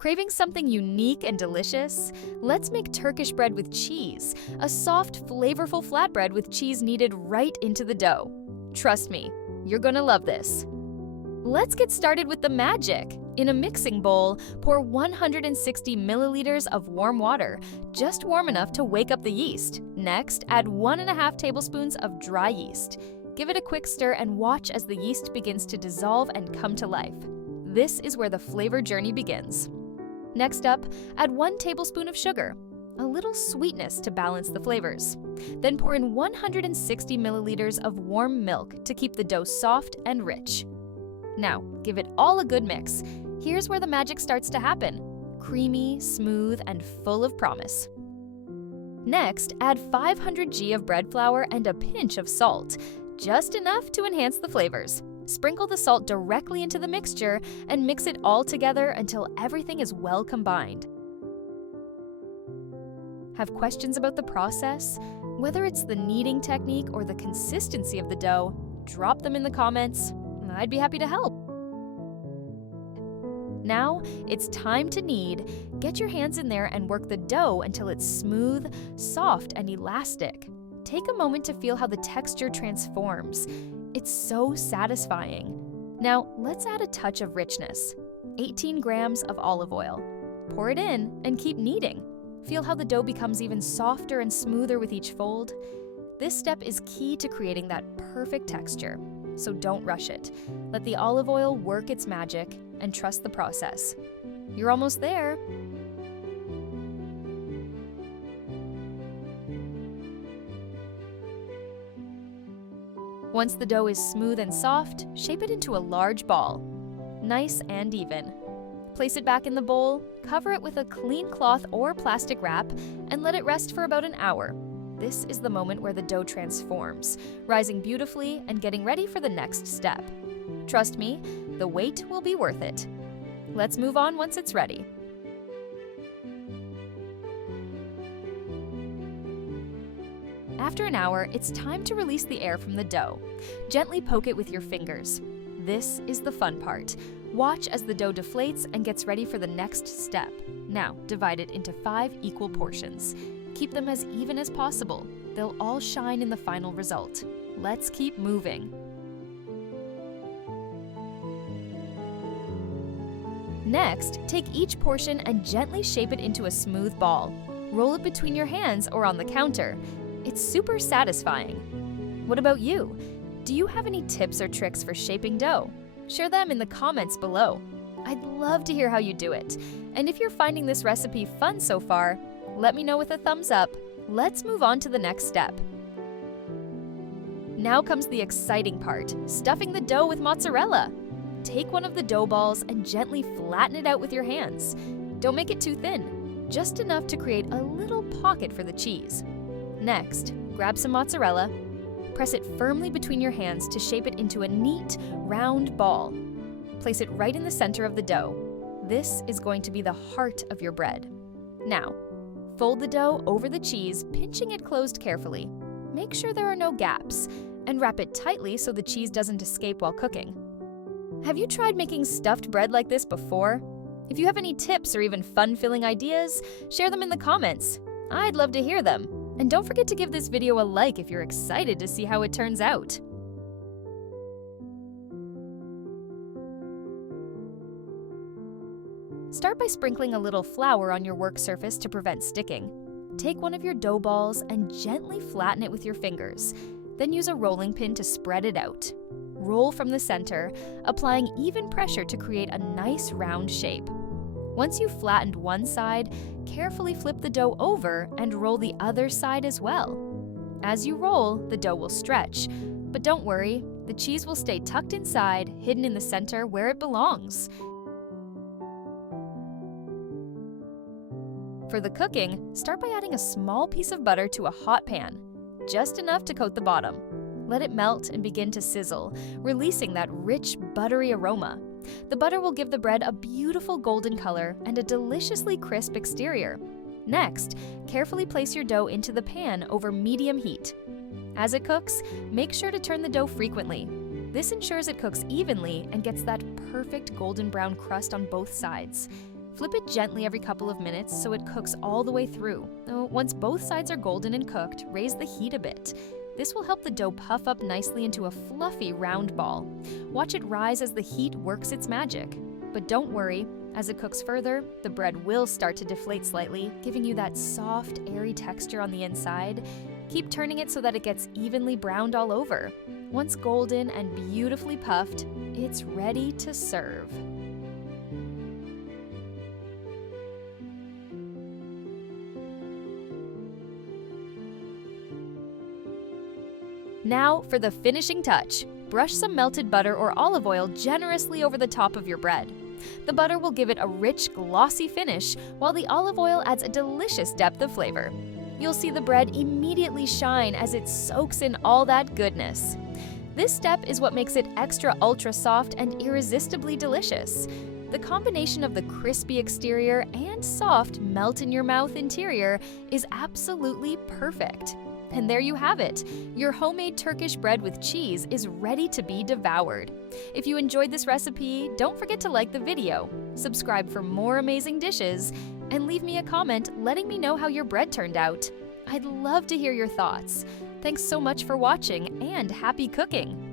Craving something unique and delicious? Let's make Turkish bread with cheese, a soft, flavorful flatbread with cheese kneaded right into the dough. Trust me, you're gonna love this. Let's get started with the magic. In a mixing bowl, pour 160 milliliters of warm water, just warm enough to wake up the yeast. Next, add 1.5 tablespoons of dry yeast. Give it a quick stir and watch as the yeast begins to dissolve and come to life. This is where the flavor journey begins. Next up, add 1 tablespoon of sugar, a little sweetness to balance the flavors. Then pour in 160 milliliters of warm milk to keep the dough soft and rich. Now, give it all a good mix. Here's where the magic starts to happen: creamy, smooth, and full of promise. Next, add 500 g of bread flour and a pinch of salt, just enough to enhance the flavors. Sprinkle the salt directly into the mixture and mix it all together until everything is well combined. Have questions about the process? Whether it's the kneading technique or the consistency of the dough, drop them in the comments. I'd be happy to help. Now, it's time to knead. Get your hands in there and work the dough until it's smooth, soft, and elastic. Take a moment to feel how the texture transforms. It's so satisfying. Now, let's add a touch of richness. 18 grams of olive oil. Pour it in and keep kneading. Feel how the dough becomes even softer and smoother with each fold. This step is key to creating that perfect texture, so don't rush it. Let the olive oil work its magic and trust the process. You're almost there. Once the dough is smooth and soft, shape it into a large ball, nice and even. Place it back in the bowl, cover it with a clean cloth or plastic wrap, and let it rest for about an hour. This is the moment where the dough transforms, rising beautifully and getting ready for the next step. Trust me, the wait will be worth it. Let's move on once it's ready. After an hour, it's time to release the air from the dough. Gently poke it with your fingers. This is the fun part. Watch as the dough deflates and gets ready for the next step. Now, divide it into 5 equal portions. Keep them as even as possible. They'll all shine in the final result. Let's keep moving. Next, take each portion and gently shape it into a smooth ball. Roll it between your hands or on the counter. It's super satisfying. What about you? Do you have any tips or tricks for shaping dough? Share them in the comments below. I'd love to hear how you do it. And if you're finding this recipe fun so far, let me know with a thumbs up. Let's move on to the next step. Now comes the exciting part, stuffing the dough with mozzarella. Take one of the dough balls and gently flatten it out with your hands. Don't make it too thin, just enough to create a little pocket for the cheese. Next, grab some mozzarella. Press it firmly between your hands to shape it into a neat, round ball. Place it right in the center of the dough. This is going to be the heart of your bread. Now, fold the dough over the cheese, pinching it closed carefully. Make sure there are no gaps, and wrap it tightly so the cheese doesn't escape while cooking. Have you tried making stuffed bread like this before? If you have any tips or even fun-filling ideas, share them in the comments. I'd love to hear them. And don't forget to give this video a like if you're excited to see how it turns out. Start by sprinkling a little flour on your work surface to prevent sticking. Take one of your dough balls and gently flatten it with your fingers. Then use a rolling pin to spread it out. Roll from the center, applying even pressure to create a nice round shape. Once you've flattened one side, carefully flip the dough over and roll the other side as well. As you roll, the dough will stretch, but don't worry, the cheese will stay tucked inside, hidden in the center where it belongs. For the cooking, start by adding a small piece of butter to a hot pan, just enough to coat the bottom. Let it melt and begin to sizzle, releasing that rich, buttery aroma. The butter will give the bread a beautiful golden color and a deliciously crisp exterior. Next, carefully place your dough into the pan over medium heat. As it cooks, make sure to turn the dough frequently. This ensures it cooks evenly and gets that perfect golden brown crust on both sides. Flip it gently every couple of minutes so it cooks all the way through. Once both sides are golden and cooked, raise the heat a bit. This will help the dough puff up nicely into a fluffy round ball. Watch it rise as the heat works its magic. But don't worry, as it cooks further, the bread will start to deflate slightly, giving you that soft, airy texture on the inside. Keep turning it so that it gets evenly browned all over. Once golden and beautifully puffed, it's ready to serve. Now for the finishing touch. Brush some melted butter or olive oil generously over the top of your bread. The butter will give it a rich, glossy finish, while the olive oil adds a delicious depth of flavor. You'll see the bread immediately shine as it soaks in all that goodness. This step is what makes it extra ultra soft and irresistibly delicious. The combination of the crispy exterior and soft melt-in-your-mouth interior is absolutely perfect. And there you have it. Your homemade Turkish bread with cheese is ready to be devoured. If you enjoyed this recipe, don't forget to like the video, subscribe for more amazing dishes, and leave me a comment letting me know how your bread turned out. I'd love to hear your thoughts. Thanks so much for watching and happy cooking!